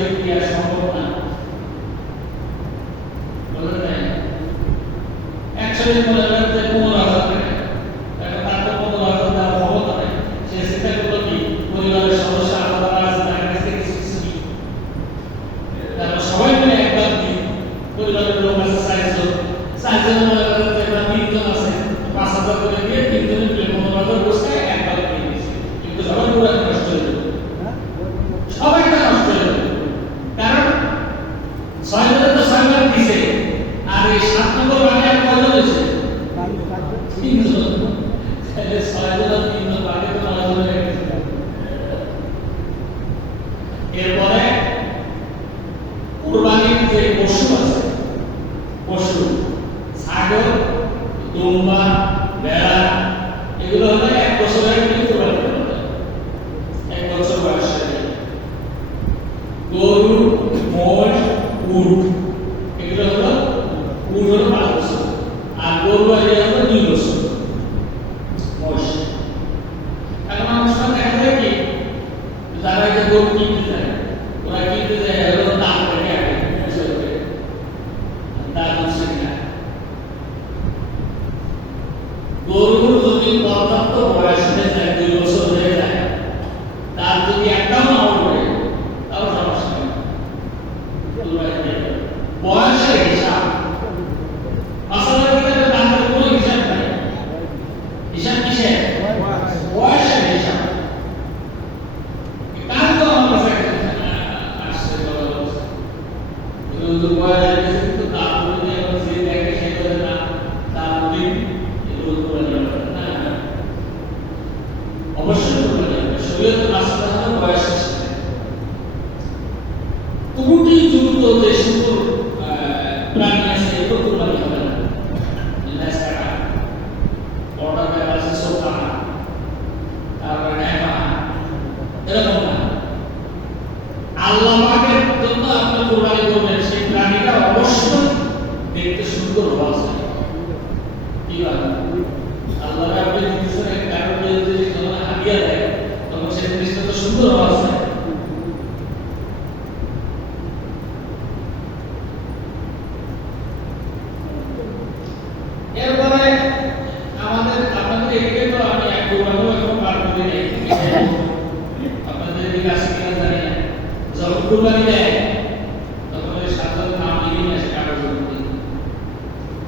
হিসেবে কি আর সম্ভব না? বলেন না, একসাথে বলে যে 15,000 টাকা একটা তার তো 15,000 দেওয়ার ক্ষমতা নেই, সে চিন্তা করলো কি পরিবারের সদস্য আলাদা আছে, তার কাছ থেকে কিছু কিছু নিই, তারপর সবাই মিলে একবার দিই, পরিবারের লোক আছে 4 জন মনে করেন যে এবার 3 জন আছে, 5,000 করে দিয়ে 3 জনের মিলে 15,000 বসে একবার দিয়ে দিয়েছে, কিন্তু সবাই পুরো নষ্ট হয়ে যাবে, সবাইটা নষ্ট হয়ে যাবে, কারণ 6 জনের তো 6 বার দিছে, আর এই 7 নম্বর বাকি আর কয়জন হয়েছে? 3 জন, তাহলে 6 জন আর 3 জন বাকি তো 9 জন হয়ে গেছে। এরপরে কুরবানির যে পশু আছে, পশু ছাগল, দুম্বা, ভেড়া, এগুলো হলো 1 বছরের মধ্যে কুরবানি করা হয়, 1 বছর বয়সে। গরু, মোষ, উট, এগুলো হলো উট হলো 5 বছর, আর গরু হলো 2 বছর, মোষ। এখন অনেক সময় দেখা যায় কি যারা এই গরু কিনতে যায়, ওরা কিনতে যায় হলো দাম থেকে আগে দাম হচ্ছে না। গরুর যদি পর্যাপ্ত বয়স হয়ে যায়, 2 বছর হয়ে যায়, তার যদি একটাও না উঠবে তাও সমস্যা নেই, বয়সের হিসাব আসলে কিভাবে দামের কোনো হিসাব নাই, হিসাব কিসের? বয়সের হিসাব। কাল তো আমার কাছে আসছে কথা বলছে, কিন্তু বয়স হয়েছে কিন্তু তার মধ্যে যে দেখে সে করে না, তার মধ্যে এগুলো করে না, অবশ্যই করে না, শরীয়ত রাস্তা হলো বয়সের সাথে। ত্রুটি যুক্ত যে সকল প্রাণী আছে এগুলো কুরবানি হবে না, লেজ কাটা, বর্ডার দেওয়া আছে, সোফা, তারপরে নেমা, এরকম না। আল্লাহ পাকের জন্য আপনি কুরবানি করবেন, সেই প্রাণীটা অবশ্যই দেখতে সুন্দর হওয়া চাই। কি বলেন? আল্লাহ আপনি দিতেছেন কারণ যদি যখন হাদিয়া দেয় তখন সেই জিনিসটা তো সুন্দর হওয়া চাই। এরপরে আপনাদের এদিকে তো আমি এক কুরবানি এখন পার করে নেই, আপনাদের এদিকে আসে কিনা জানি না, যখন কুরবানি দেয় তখন ওই 7 জন নাম লিখে নিয়ে আসে কাগজ মধ্যে,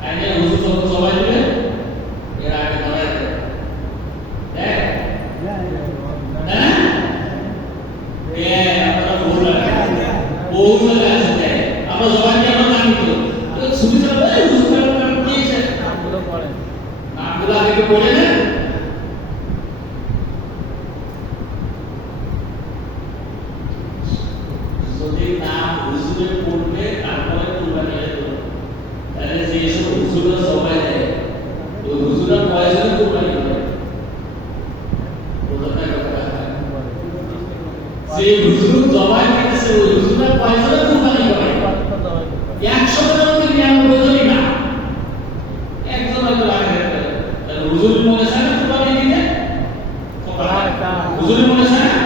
আইনে হুজুর যখন সবাই দিলে এর আগে ধরে দেয় আপনারা ভুল বহু জায়গায় আছে দেয়, আমরা সবাই কি আমরা জানি তো ছবি চালাবে হুজুর দিয়েছে নামগুলো পড়ে, নামগুলো আগে পড়ে না, যদি নাম হুজুরে পড়বে তারপরে কুরবানি হবে, তাহলে যে সব হুজুররা সবাই দেয় ওই হুজুররা কয়জন কুরবানি করে? বোঝাতে কথা, যে হুজুর জবাই দিতেছে ওই হুজুররা কয়জন কুরবানি করে? 100 জনের মধ্যে 99 জনই না, একজন হয়তো লাগে। তাহলে হুজুর মনে চায় না কুরবানি দিতে, হুজুর মনে চায় না,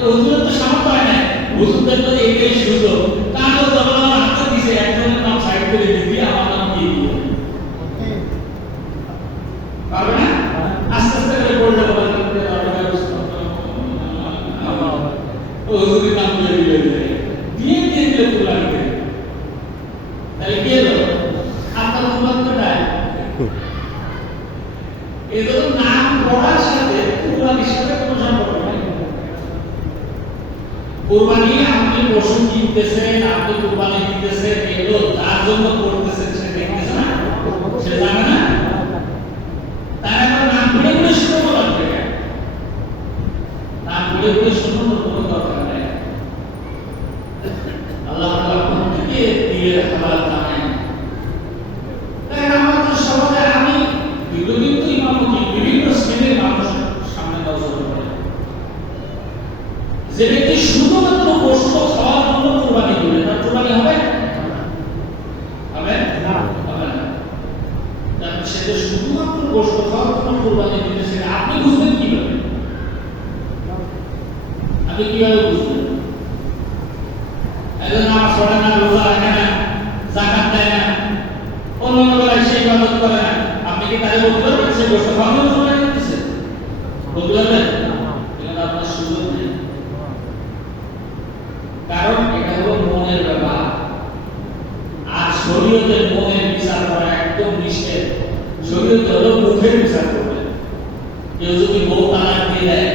হুজুরের তো সামর্থ্য হয় না, হুজুর দেখলো যে এটাই সুযোগ, কাগজ যখন আমার হাতে দিছে একজনের নাম সাইড করে দিবি, আমার নাম দিয়ে দিবি, পারবে না? আস্তে আস্তে করে পড়লে হুজুরের নাম দিয়ে দিলে কুরবানি দেবে, তাহলে কি হলো? আপনার কুরবানিটা এই জন্য নাম পড়ার সাথে কুরবানির সাথে কোনো সম্পর্ক নেই। কুরবানি আপনি পশু কিনতেছেন, আপনি কুরবানি দিতেছেন, এগুলো তার জন্য করতেছেন, সে দেখতেছে না, সে জানে না, তার এখন নাম বলে বলে শুনবো লাগবে, নাম বলে বলে শুনবো কোনো দরকার নেই। আল্লাহ আপনার থেকে দিয়ে খাবার জানেন, তাই আমাদের সমাজে আমি বিগত ইমামতি বিভিন্ন শ্রেণীর মানুষ সামনে দর্শন করে, যে ব্যক্তি শুধুমাত্র গোশত খাওয়ার জন্য কুরবানি দিবে, তার কুরবানি হবে? হবে না, হবে না। তাহলে সে যে শুধুমাত্র গোশত খাওয়ার জন্য কুরবানি দিতেছে, আপনি বুঝবেন কিভাবে? আপনি কিভাবে বুঝবেন? একজন নামাজ পড়ে না, রোজা রাখে না, যাকাত দেয় না, অন্য বেলায় সে ইবাদত করে না, আপনি কি তারে বলতে পারবেন সে গোষ্ঠ ভালো করে দিতেছে? বলতে পারবেন? এটা আপনার সুযোগ নেই। কারণ এটা হলো মনের ব্যাপার। আর শরীয়তের মনের বিচার করা একদম নিষেধ। শরীয়ত হলো মুখের বিচার করবে। কেউ যদি বউ তালাক দিয়ে দেয়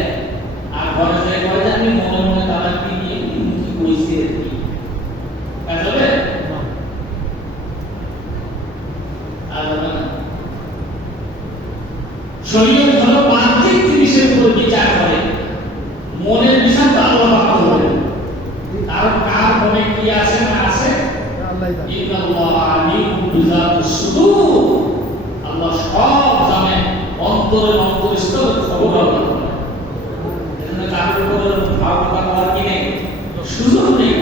আর ঘরে যায় করে যে আমি মনে মনে তালাক দিয়ে মুখে কইছি আর কি, কাজ হবে? শরীয়ত হলো বাহ্যিক জিনিসের উপর বিচার করে, মনের বিচার তো আল্লাহ পাক করবেন। কারণ কার মনে কি আছে না আছে ইন্নাল্লাহ আলিমুন বিযাতিস সুদূর, আল্লাহ সব জানেন, অন্তরের অন্তরস্থ খবর আল্লাহ জানেন। এজন্য কারোর উপর ভাব করার কি নেই, সুযোগ নেই।